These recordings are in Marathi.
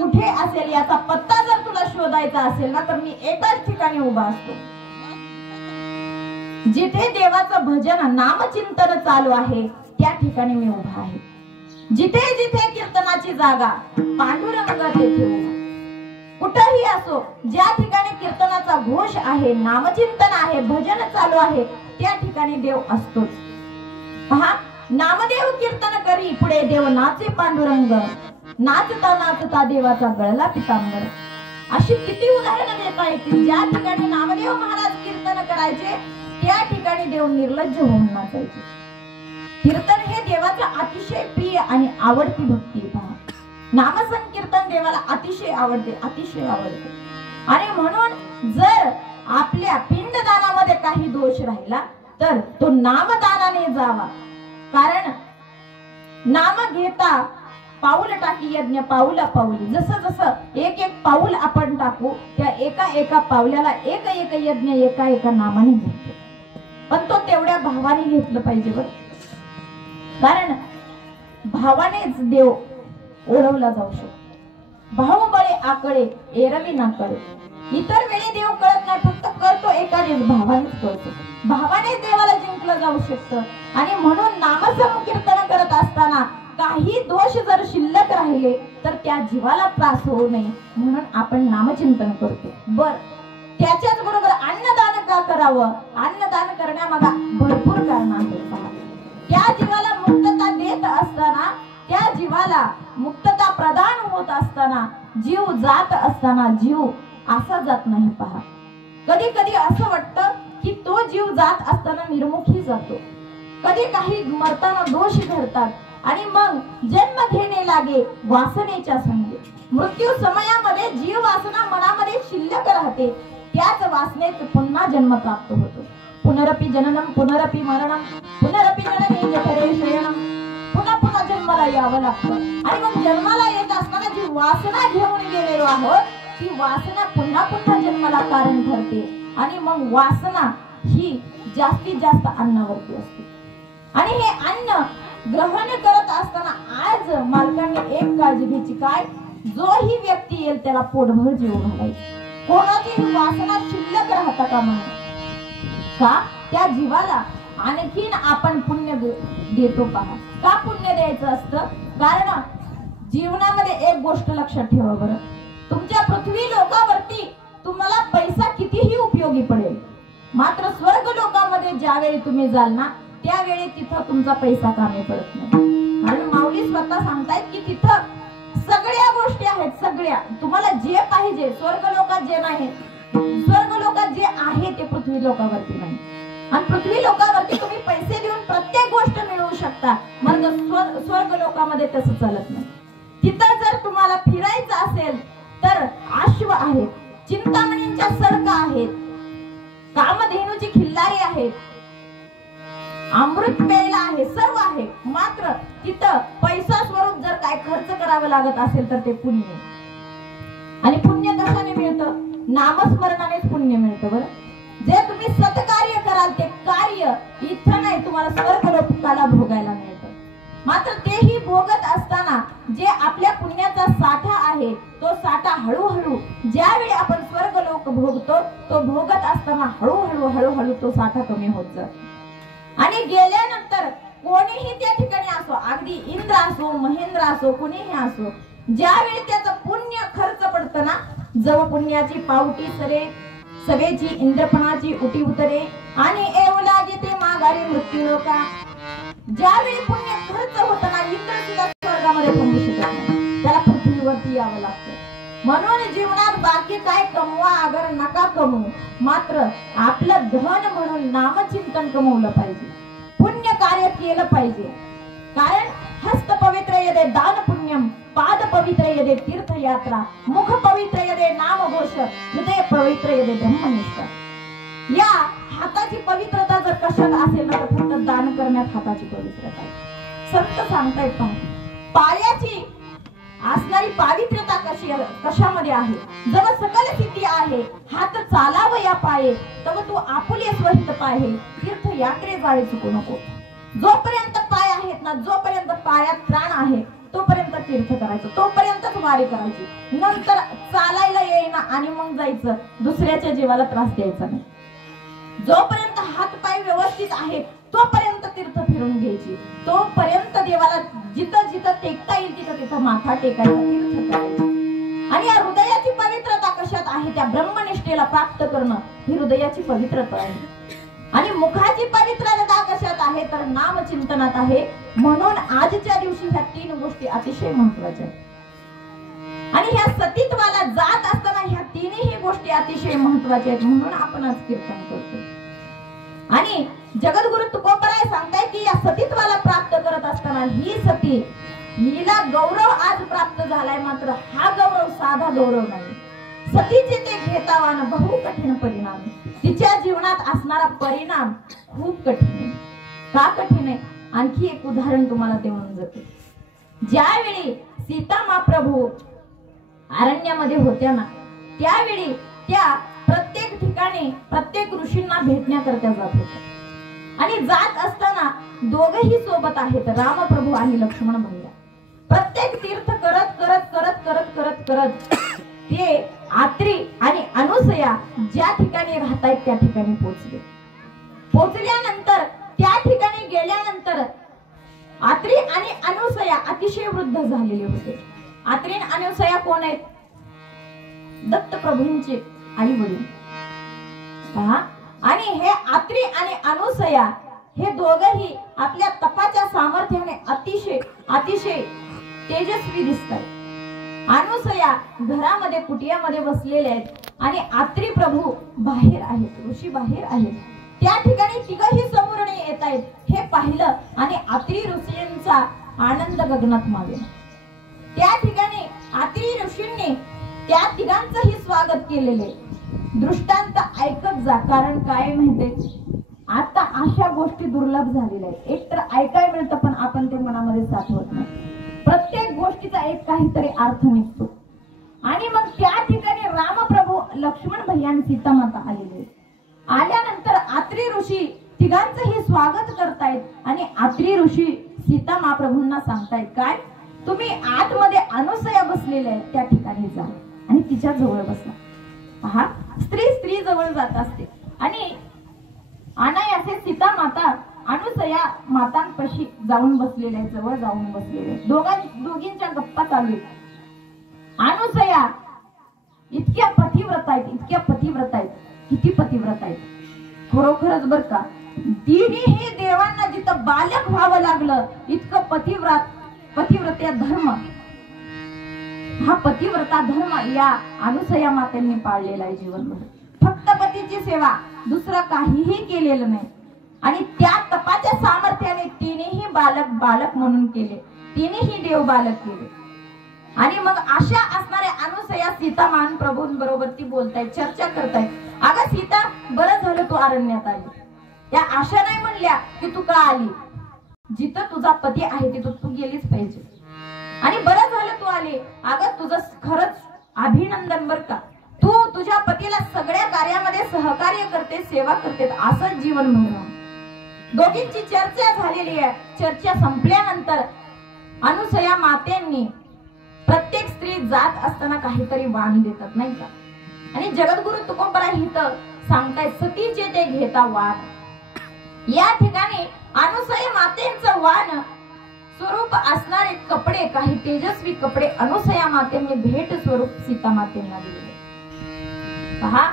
कुठे असेल याचा पत्ता जर तुला शोधायचा असेल ना, तर मी एकाच ठिकाणी उभा असतो, जिथे देवाचं भजन नामचिंतन चालू आहे त्या ठिकाणी मी उभा आहे। जिथे जिथे कीर्तनाची जागा पांडुरंग तेथे उभा। कुठेही असो, ज्या ठिकाणी कीर्तनाचा घोष आहे, नामचिंतन आहे, भजन चालू आहे, त्या ठिकाणी देव असतोच। पहा, नामदेव कीर्तन करी पुढे देव नाचे पांडुरंग, नाचता नाचता देवाचा गळला पितांबर। अशी किती उदाहरणं देता येतील। ज्या ठिकाणी नामदेव महाराज कीर्तन करायचे त्या ठिकाणी देव निर्लज्ज होऊन नाचायचे। कीर्तन हे देवाचा अतिशय प्रिय आणि आवडती भक्ती। पहा, नामसंकीर्तन देवाला अतिशय आवडते, अतिशय आवडते। आणि म्हणून जर आपल्या पिंडदानामध्ये काही दोष राहिला तर तो नामदानाने जावा। कारण नाम घेता पाऊल टाकी यज्ञ पाऊला पाऊली। जसं जसं एक एक पाऊल आपण टाकू त्या एका एका पावल्याला एक एक यज्ञ एका एका नामाने घेतो, पण तो तेवढ्या भावाने घेतलं पाहिजे बरं। कारण भावानेच देव ओढवला जाऊ शकतो। भाव बळे आकळे एरवी ना कळे। इतर वेळी देव कळत नाही, फक्त कळतो एकानेच, भावानेच कळतो। भावाने देवाला जिंकलं जाऊ शकतं। आणि म्हणून नामसंकीर्तन करत असताना काही दोष जर शिल्लक राहिले तर त्या जीवाला त्रास होऊ नये म्हणून आपण नामचिंतन करतो। बर, त्याच्याच बरोबर अन्नदान का करावं? अन्नदान करण्यामागे भरपूर कारण आहेत। त्या जीवाला मुक्तता देत असताना, त्या जीवाला मुक्तता प्रदान होत असताना, जीव जात असताना जीव असा जात नाही। पहा, कधी कधी असं वाटतं की तो जीव जात असताना निर्मुखी जातो। कधी काही मरताना दोष घडतात आणि मग जन्म घेणे लागे वासनेच्या संगे। मृत्यू समयामध्ये जीव वासना मनामध्ये शिल्लक राहते, त्याच वासनेत पुन्हा जन्म प्राप्त होतो। पुनरपि जननम पुनरपि मरणम पुनरपि जननी जठरे शयनम। पुन्हा पुन्हा जन्माला यावं लागतं। आणि मग जन्माला येत असताना जी वासना घेऊन गेलेलो आहोत ती वासना पुन्हा पुन्हा जन्माला कारण ठरते। आणि मग वासना ही जास्तीत जास्त अन्नावरती असते। आणि हे अन्न ग्रहण करत असताना आज मालकाने एक काळजी घ्यायची, काय? जो ही व्यक्ती येईल त्याला पोटभर जेवू घालायचे। कोणाची वासना शिल्लक राहता का म्हणून का त्या जीवाला आणखीन आपण पुण्य देतो। पहा, का पुण्य द्यायचं असतं? कारण जीवनामध्ये एक गोष्ट लक्षात ठेवा बरं, तुमच्या पृथ्वी लोकावरती तुम्हाला पैसा कितीही उपयोगी पडेल, मात्र स्वर्ग लोकामध्ये ज्यावेळी तुम्ही जाल ना त्यावेळी तिथं तुमचा पैसा कामी पडत नाही। आणि माऊली स्वतः सांगतायत की तिथं सगळ्या गोष्टी आहेत, सगळ्या तुम्हाला जे पाहिजे स्वर्ग लोकात जे नाही, स्वर्ग लोकात जे आहे ते पृथ्वी लोकावरती नाही। आणि पृथ्वी लोकावरती तुम्ही पैसे देऊन प्रत्येक गोष्ट मिळवू शकता, मग स्वर्ग लोकामध्ये तसं चालत नाही। तिथं जर तुम्हाला फिरायचं असेल तर अश्व आहेत, चिंतामणींच्या सडका आहेत, कामधेनूची खिल्लारी आहेत, अमृत प्यायला आहे, सर्व आहे, मात्र तिथं पैसा स्वरूप जर काय खर्च करावं लागत असेल तर ते पुण्य। आणि पुण्य कशाने मिळतं? नामस्मरणानेच पुण्य मिळतं बरं। जे तुम्ही सत्कार्य कराल ते कार्य इथं नाही, तुम्हाला स्वर्ग लोकाला भोगायला मिळतं। मात्र तेही भोगत असताना जे आपल्या पुण्याचा साठा आहे तो साठा हळूहळू ज्यावेळी आपण स्वर्ग लोक भोगतो तो भोगत असताना हळूहळू हळूहळू तो साठा कमी होत जातो। आणि गेल्यानंतर कोणीही त्या ठिकाणी असो, अगदी इंद्र असो, महेंद्र असो, कोणीही असो, ज्यावेळी त्याचं पुण्य खर्च पडतं ना, जव पुण्याची पावटी सरे सवेची इंद्रपणाची उटी उतरे आणि येऊ लागे ते माघारी मृत्यू लोका। ज्यावेळी पुण्य खर्च होतं ना, इंद्र सुद्धा स्वर्गामध्ये थांबू शकत नाही, त्याला पृथ्वीवरती यावं लागतं। म्हणून जीवनात बाकी काय कमवा अगर नका कमवू, मात्र आपलं धन म्हणून नामचिंतन कमवलं पाहिजे, पुण्य कार्य केलं पाहिजे। कारण हस्त पवित्र यदे दान पुण्यम, पाद पवित्र यदे तीर्थयात्रा, मुख पवित्र यदे नामघोष, हृदय पवित्र यदे ब्रह्मनिष्ठा। या हाताची पवित्रता जर कशात असेल ना तर फक्त दान करण्यात हाताची पवित्रता आहे। संत सांगतायत पहा, पायाची असणारी पवित्रता कशामध्ये आहे? जव सकल स्थिती आहे, हात चालाव या पाये, तव तू आपुले स्वहित पाहे, तीर्थयात्रे जाळे चुकू नको। जोपर्यंत पाय आहेत ना, जोपर्यंत पायात प्राण आहे तोपर्यंत तीर्थ करायचं, तोपर्यंतच वारी करायची. नंतर चालायला येईना आणि मग जायचं, दुसऱ्याच्या जीवाला त्रास द्यायचा नाही. जोपर्यंत हात पाय व्यवस्थित आहे तोपर्यंत तीर्थ फिरून घ्यायची, तोपर्यंत देवाला जिथं जिथं टेकता येईल तिथं तिथं माथा टेकायचा, तीर्थ करायचं. आणि या हृदयाची पवित्रता कशात आहे? त्या ब्रह्मनिष्ठेला प्राप्त करणं ही हृदयाची पवित्रता आहे. आणि मुखाची पवित्रता कशात आहे? तर नामचिंतनात आहे. म्हणून आजच्या दिवशी ह्या 3 गोष्टी अतिशय महत्वाच्या आहेत. आणि ह्या सतीत्वाला जात असताना ह्या 3ही गोष्टी अतिशय महत्वाच्या आहेत. म्हणून आपण आज कीर्तन करतो. आणि जगद्गुरु तुकोबराय सांगताय की या सतीत्वाला प्राप्त करत असताना ही सती हिला गौरव आज प्राप्त झालाय, मात्र हा गौरव साधा गौरव नाही. सतीचे ते घेतावान बहु कठीण परिणाम, तिच्या जीवनात असणारा परिणाम खूप कठीण आहे. का कठीण आहे? आणखी एक उदाहरण तुम्हाला देऊन जाते. ज्यावेळी सीता महाप्रभू अरण्यामध्ये होत्या ना, त्यावेळी त्या प्रत्येक ठिकाणी प्रत्येक ऋषींना भेटण्याकरता जात होत्या. आणि जात असताना दोघेही सोबत आहेत, रामप्रभू आणि लक्ष्मण भैया. प्रत्येक तीर्थ करत करत करत करत करत करत ते आत्री आणि अनुसया ज्या ठिकाणी राहतायत त्या ठिकाणी पोहोचले. पोहोचल्यानंतर त्या ठिकाणी गेल्यानंतर आत्री आणि अनुसया अतिशय वृद्ध झालेले होते. आत्री आणि अनुसया कोण आहेत? दत्त प्रभूंचे आई वडील. आणि हे आत्री आणि अनुसया हे दोघेही आपल्या तपाच्या सामर्थ्याने अतिशय अतिशय तेजस्वी दिसतात. अनुसया घरामध्ये कुटियामध्ये बसलेले आहेत आणि आत्री प्रभू बाहेर आहेत, ऋषी बाहेर आहेत. त्या ठिकाणी तिघही समोर येत आहेत. हे पाहिलं आणि आत्री ऋषींचा आनंद गगनात मावेना. त्या ठिकाणी आत्री ऋषींनी त्या तिघांचंही स्वागत केलेले. दृष्टांत ऐकत जा, कारण काय माहितीये, आता अशा गोष्टी दुर्लभ झालेल्या आहेत. एक तर ऐकायला मिळतं पण आपण ते मनामध्ये साठवत नाही. प्रत्येक गोष्टीचा एक काहीतरी अर्थ निघतो. आणि मग त्या ठिकाणी रामप्रभू लक्ष्मण भैया आणि सीता माता आलेले. आल्यानंतर आत्री ऋषी तिघांचंही स्वागत करतायत आणि आत्री ऋषी सीता महाप्रभूंना सांगतायत काय, तुम्ही आतमध्ये अनुसया बसलेल्या आहेत त्या ठिकाणी जा आणि तिच्या जवळ बसा. पहा, स्त्री जवळ जात असते आणि अनायासे सीता माता अनुसया मातांपाशी जाऊन बसलेले आहेत, जवळ जाऊन बसलेले आहेत. दोघींच्या गप्पा चालू आहेत. अनुसया इतक्या पतिव्रत आहेत, इतक्या पतिव्रत आहेत. किती पतिव्रत आहेत खरोखरच बर का. तिन्ही देवांना जिथं बालक व्हावं लागलं इतकं पतिव्रत्या धर्म, हा पतिव्रता धर्म या अनुसया मातेंनी पाळलेला आहे जीवनभर. फक्त पतीची सेवा, दुसरं काहीही केलेलं नाही. आणि त्या तपाच्या सामर्थ्याने तिनेही बालक म्हणून केले, तिनेही देव बालक केले. आणि मग अशा असणाऱ्या अनुसया सीता मान प्रभूंबरोबर ती बोलतायत, चर्चा करतायत. अगं सीता, बरं झालं तू अरण्यात आली. त्या आशा नाही म्हणल्या की तू का आली, जिथं तुझा पती आहे तिथं तू गेलीच पाहिजे. आणि बरं झालं तू आली. अगं तुझं खरंच अभिनंदन बर का, तू तुझ्या पतीला सगळ्या कार्यामध्ये सहकार्य करते, सेवा करते, असंच जीवन म्हणून. दोघींची चर्चा झालेली आहे. चर्चा संपल्यानंतर अनुसया मातेंनी प्रत्येक स्त्री जात असताना काहीतरी वाण देतात नाही का. आणि जगद्गुरु तुकोबराय इथं सांगतायत सतीचे ते घेता वाण. या ठिकाणी अनुसया मातेंचं वाण स्वरूप असणारे कपडे, काही तेजस्वी कपडे अनुसया मातेंनी भेट स्वरूप सीता मातेंना दिले. पहा,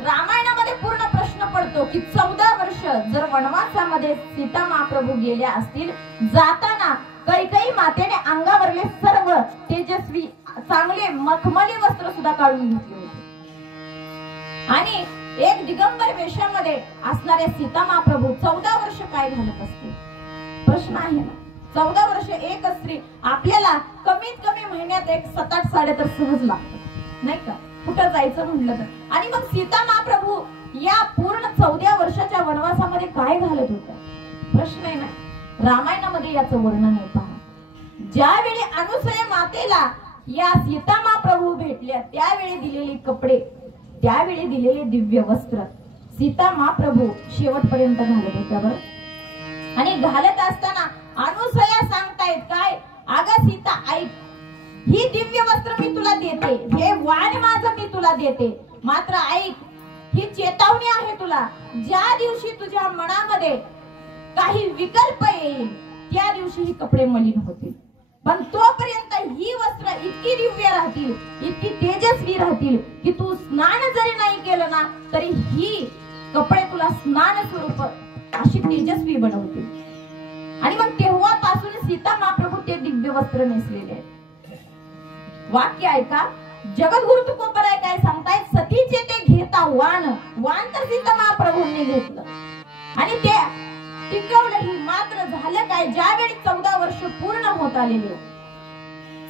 रामायणामध्ये पूर्ण प्रश्न पडतो की 14 वर्ष जर वनवासामध्ये सीता महाप्रभू गेल्या असतील, जाताना कैकेयी मातेने अंगावरले सर्व तेजस्वी चांगले मखमली वस्त्र सुद्धा काढून घेतले होते. आणि एक दिगंबर वेशामध्ये असणाऱ्या सीता महाप्रभू 14 वर्ष काय घालत असते, प्रश्न आहे ना. 14 वर्ष एक स्त्री, आपल्याला कमीत कमी महिन्यात एक 7-8 साड्या तर सहज लागतात नाही का, कुठं जायचं म्हटलं तर. आणि मग सीता महाप्रभू या पूर्ण 14 वर्षाच्या वनवासामध्ये काय घालत होत्या, प्रश्न आहे ना. रामायणामध्ये याचं वर्णन आहे. पहा, ज्यावेळी अनुसया मातेला या सीता महाप्रभू भेटल्या त्यावेळी दिलेले कपडे, त्यावेळी दिलेले दिव्य वस्त्र सीता महाप्रभू शेवटपर्यंत घालत होत्या बरं. आणि घालत असताना अनुसया सांगतायत काय, अगं सीता ऐक, ही दिव्य वस्त्र मी तुला देते, हे वाण माझं मी तुला देते, मात्र ऐक, ही चेतावणी आहे तुला, ज्या दिवशी तुझ्या मनामध्ये काही विकल्प येईल त्या दिवशी ही कपडे मलिन होतील, पण तोपर्यंत ही वस्त्र इतकी दिव्य राहतील, इतकी तेजस्वी राहतील की तू स्नान जरी नाही केलं ना तरी ही कपडे तुला स्नान स्वरूप अशी तेजस्वी बनवतील. आणि मग तेव्हापासून सीता महाप्रभू ते दिव्य वस्त्र नेसलेले आहेत. वाक्य ऐका, जगद्गुरु तुकोबराय काय सांगतायत, सतीचे ते घेता वाण, वाण तर सीता महाप्रभूंनी घेतलं आणि ते टिकवलंही. मात्र झालं काय, ज्यावेळी 14 वर्ष पूर्ण होत आलेले,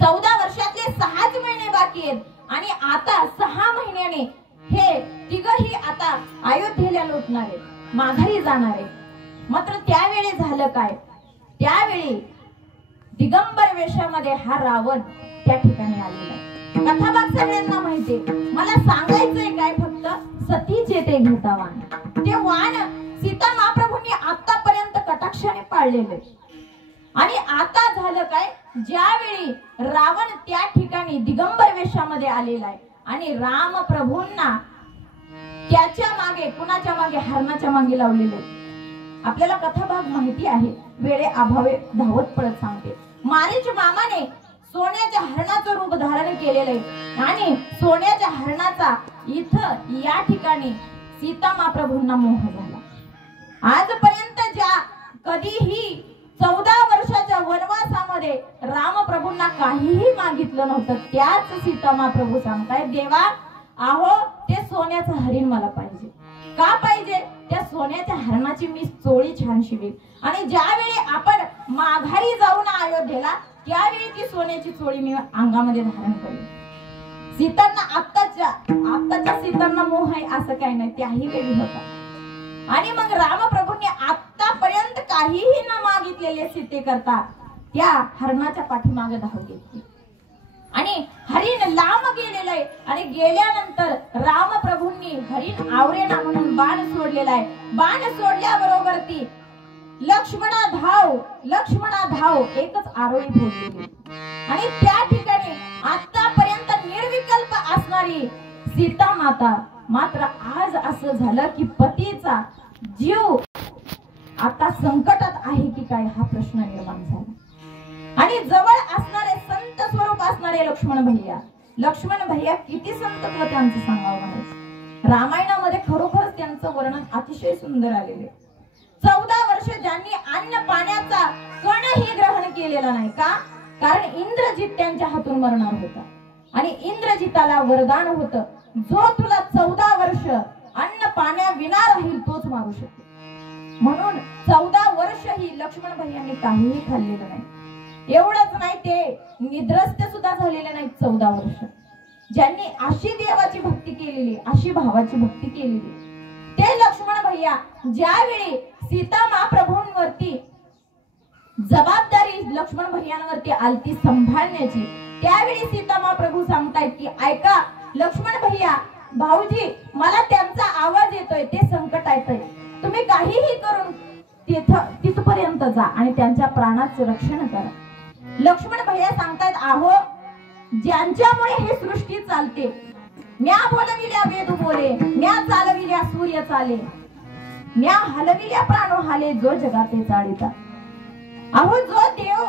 14 वर्षातले 6च महिने बाकी आहेत आणि आता 6 महिन्याने हे तिघही आता अयोध्येला लोटणार आहेत, माघारी जाणार आहेत. मात्र त्यावेळी झालं काय, त्यावेळी दिगंबर वेशामध्ये हा रावण त्या ठिकाणी आलेला आहे. कथाभाग सगळ्यांना माहितीये, मला सांगायचंय काय, फक्त सतीचे ते घेता वाण, ते वाण सीता महाप्रभूंनी आतापर्यंत कटाक्षाने पाळलेले. आणि आता झालं काय, ज्यावेळी रावण त्या ठिकाणी दिगंबर वेशामध्ये आलेला आहे आणि राम प्रभूंना त्याच्या मागे, कुणाच्या मागे, हरणाच्या मागे लावलेले. आपल्याला कथाभाग माहिती आहे, वेळे अभावे धावत पडत सांगते. मारीच मामाने सोन्याच्या हरणाचं रूप धारण केलेलं आहे आणि सोन्याच्या हरणाचा इथं या ठिकाणी सीता महाप्रभूंना मोह झाला. आजपर्यंत ज्या कधीही 14 वर्षाच्या वनवासामध्ये रामप्रभूंना काहीही मागितलं नव्हतं, त्याच सीता महाप्रभू सांगताय, देवा अहो ते सोन्याचं हरिण मला पाहिजे. का पाहिजे, त्या सोन्याच्या हरणाची मी चोळी छान शिवेल आणि ज्यावेळी आपण माघारी जाऊ ना अयोध्येला त्यावेळी ती सोन्याची चोळी मी अंगामध्ये धारण करेन. सीतांना आत्ताच्या सीतांना मोह आहे असं काही नाही, त्याही वेळी होता. आणि मग रामप्रभूंनी आतापर्यंत काहीही न मागितलेले सीते करता त्या हरणाच्या पाठीमागे धाव घेतली आणि हरिण लांब गेलेलं आहे आणि गेल्यानंतर रामप्रभूंनी हरिण आवरेना म्हणून बाण सोडलेला आहे. बाण सोडल्याबरोबर ती लक्ष्मणा धाव एकच आरोळी फोडलेली आणि त्या ठिकाणी आतापर्यंत निर्विकल्प असणारी सीता माता, मात्र आज असं झालं की पतीचा जीव आता संकटात आहे की काय हा प्रश्न निर्माण झाला. आणि जवळ असणारे संत स्वरूप असणारे लक्ष्मण भैया किती संतत्व त्यांचं सांगावं म्हणायचं. रामायणामध्ये खरोखरच त्यांचं वर्णन अतिशय सुंदर आलेले. 14 वर्ष ज्यांनी अन्न पाण्याचा कणही ग्रहण केलेला नाही, का, कारण इंद्रजित त्यांच्या हातून मरणार होता आणि इंद्रजिताला वरदान होतं, जो तुला 14 वर्ष अन्न पाण्या विना राहील तोच मारू शकेल. म्हणून 14 वर्ष ही लक्ष्मण भैयांनी काहीही खाल्लेलं नाही. एवढंच नाही, ते निद्रस्त सुद्धा झालेले नाही 14 वर्ष. ज्यांनी अशी देवाची भक्ती केलेली, अशी भावाची भक्ती केलेली, ते लक्ष्मण भैया ज्यावेळी सीता महाप्रभूंवरती जबाबदारी लक्ष्मण भैयांवरती आलती सांभाळण्याची, त्यावेळी सीता महाप्रभू सांगतायत की ऐका लक्ष्मण भैया, भाऊजी मला त्यांचा आवाज येतोय, ते संकट येतंय, तुम्ही काहीही करून तिथपर्यंत जा आणि त्यांच्या प्राणाचं रक्षण करा. लक्ष्मण भैया सांगतायत, आहो ज्यांच्यामुळे हे सृष्टी चालते, म्या बोलविल्या वेद बोले, म्या चालविल्या सूर्य चाले, म्या हलविल्या प्राणो हाले, जो जगाते चालिता. अहो जो देव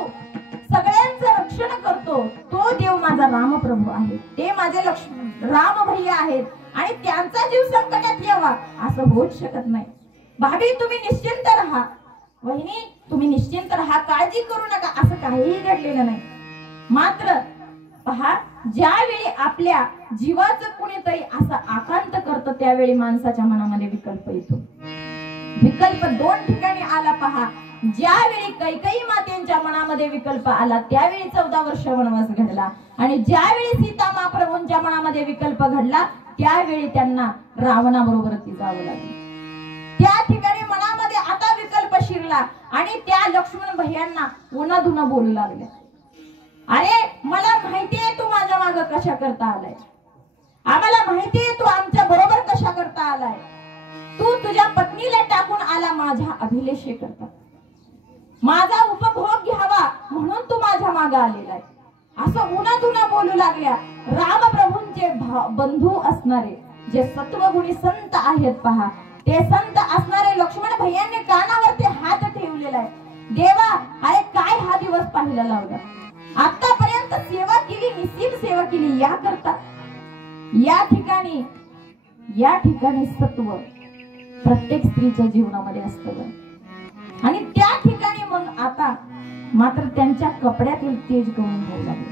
सगळ्यांचं रक्षण करतो तो देव माझा रामप्रभू आहे, ते माझे राम भैया आहेत आणि त्यांचा जीव संकटात यावा असं होऊच शकत नाही. भाभी तुम्ही निश्चिंत राहा, वहिनी तुम्ही निश्चिंत राहा, काळजी करू नका, असं काहीही घडलेलं नाही. मात्र पहा, ज्यावेळी आपल्या जीवाचं कुणीतरी असं आकांत करतं त्यावेळी माणसाच्या मनामध्ये विकल्प येतो. विकल्प 2 ठिकाणी आला पहा. ज्यावेळी कैकेयी मातेच्या मनामध्ये विकल्प आला त्यावेळी 14 वर्ष वनवास घडला आणि ज्यावेळी सीता महाप्रभूंच्या मनामध्ये विकल्प घडला त्यावेळी त्यांना रावणाबरोबर ती जावं लागलं. त्या ठिकाणी मनामध्ये आता विकल्प शिरला आणि त्या लक्ष्मण भैयांना उन्हाधुना बोलू लागल्या. अरे मला माहितीये तू माझ्या मागे कशा करता आलाय, आम्हाला माहितीये तू आमच्या बरोबर कशा करता आलाय, तू तुझ्या पत्नीला टाकून आला माझ्या अभिलेषे करता. माझा उपभोग घ्यावा म्हणून तू माझ्या मागे आलेला आहे, असं उन्हातुना बोलू लागल्या. रामप्रभूंचे बंधू असणारे जे सत्वगुणी संत आहेत पहा, ते संत असणारे लक्ष्मण भैयांनी कानावरती हात ठेवलेला आहे. देवा अरे काय हा दिवस पाहायला लावला, आतापर्यंत सेवा केली, निस्सीम सेवा केली, या करता या ठिकाणी सत्व प्रत्येक स्त्रीच्या जीवनामध्ये असतं आणि त्या ठिकाणी मग आता मात्र त्यांच्या कपड्यातील तेज कमी होऊ लागले.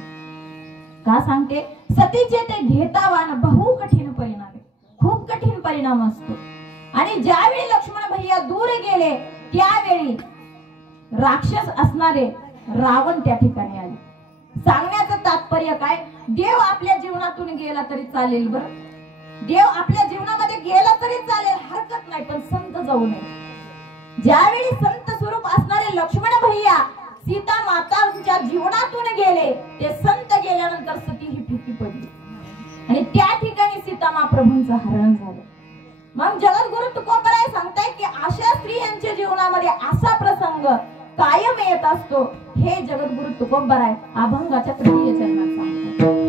का सांगते, सतीचे ते घेतावान बहु कठीण परिणाम आहे, खूप कठीण परिणाम असतो. आणि ज्यावेळी लक्ष्मण भैया दूर गेले त्यावेळी राक्षस असणारे रावण त्या ठिकाणी आले. सांगण्याचं तात्पर्य काय, देव आपल्या जीवनातून गेला तरी चालेल, बरं देव आपल्या जीवनामध्ये गेला तरी चालेल, हरकत नाही, पण संत जाऊ नये. ज्यावेळी संत स्वरूप असणारे लक्ष्मण भैया सीता मातांच्या जीवनातून गेले, ते संत गेल्यानंतर सती ही फिकी पडली आणि त्या ठिकाणी सीता महाप्रभूंचं हरण झालं. मग जगद्गुरु तुकोबराय सांगताय की अशा स्त्रियांच्या जीवनामध्ये असा प्रसंग कायम येत असतो. हे जगद्गुरु तुकोबराय अभंगाच्या तृतीय चरणात सांगतात.